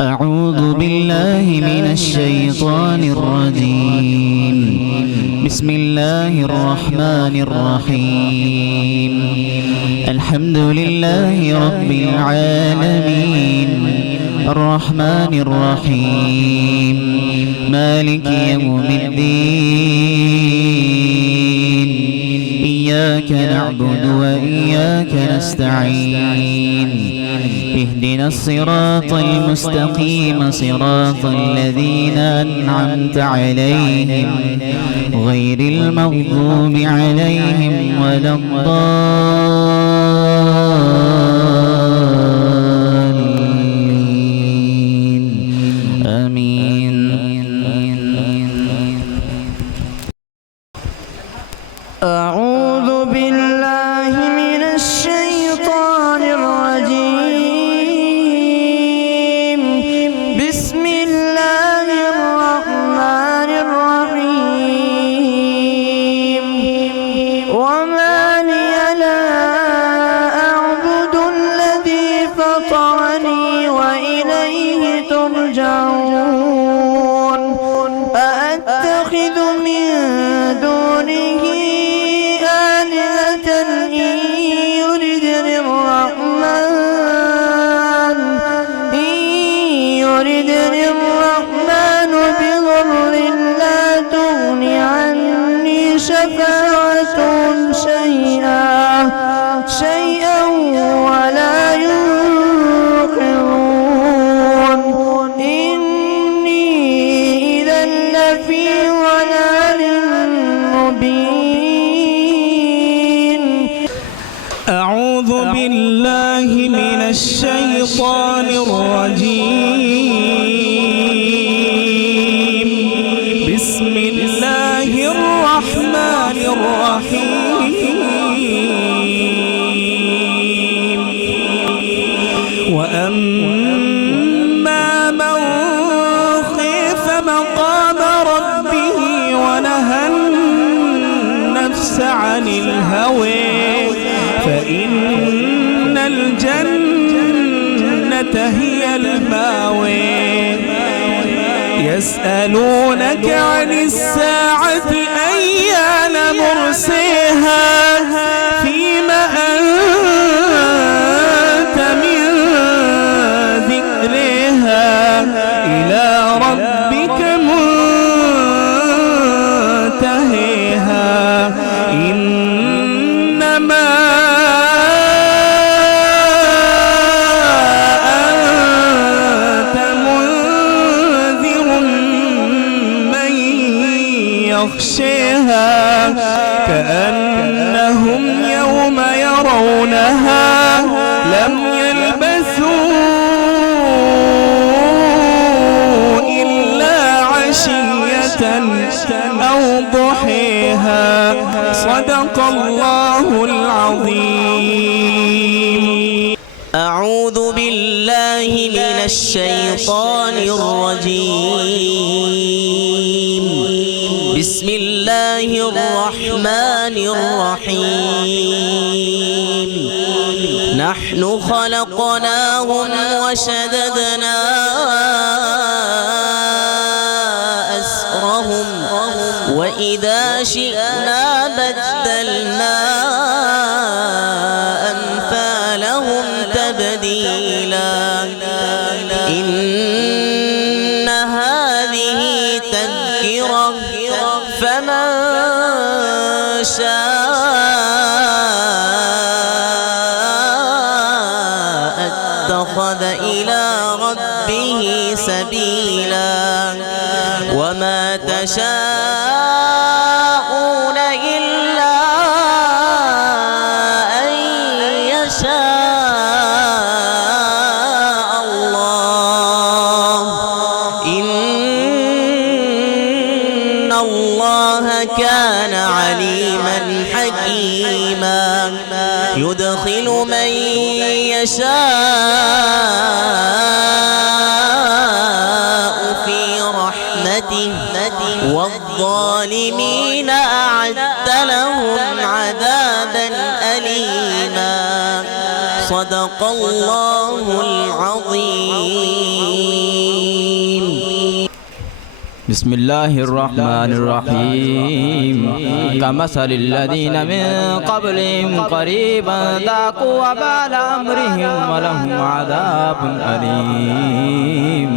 أعوذ بالله من الشيطان الرجيم. بسم الله الرحمن الرحيم. الحمد لله رب العالمين الرحمن الرحيم مالك يوم الدين إياك نعبد وإياك نستعين اهدنا الصراط المستقيم صراط الذين أنعمت عليهم غير المغضوب عليهم ولا الضالين آمين. أعوذ بالله من الشيطان الرجيم. بسم الله الرحمن الرحيم. وما لي لا أعبد الذي فطرني وإليه ترجعون. أأتخذ من دونه يردني الرحمن بضر لا تغن عني شفاعتهم شيئا ولا ينقذون. إني إذا لفي ضلال مبين. أعوذ بالله من الشيطان الرجيم. بسم الله الرحمن الرحيم. وأما من خاف مقام ربه ونهى النفس عن الهوى فإن الجنة هي المأوى. يسألونك عن الساعة أيان مرساها فيما أنت من ذكرها إلى ربك منتهيها. إنما يغشيها كأنهم يوم يرونها لم يلبثوا إلا عشية أو ضحيها. صدق الله العظيم. أعوذ بالله من الشيطان الرجيم. بسم الله الرحمن الرحيم. نحن خلقناهم وشددنا أسرهم وإذا شئنا بدلنا أمثالهم تبديلا. إن هذه تذكرة فمن شاء اتخذ إلى ربه سبيلا. وما تشاءون إلا أن يشاء الله. إن الله كان عليما حكيما. يدخل من يشاء في رحمته والظالمين أعد لهم عذابا أليما. صدق الله العظيم. بسم الله الرحمن الرحيم كمثل الذين من قبلهم قريبا ذاقوا وبال أمرهم ولهم عذاب أليم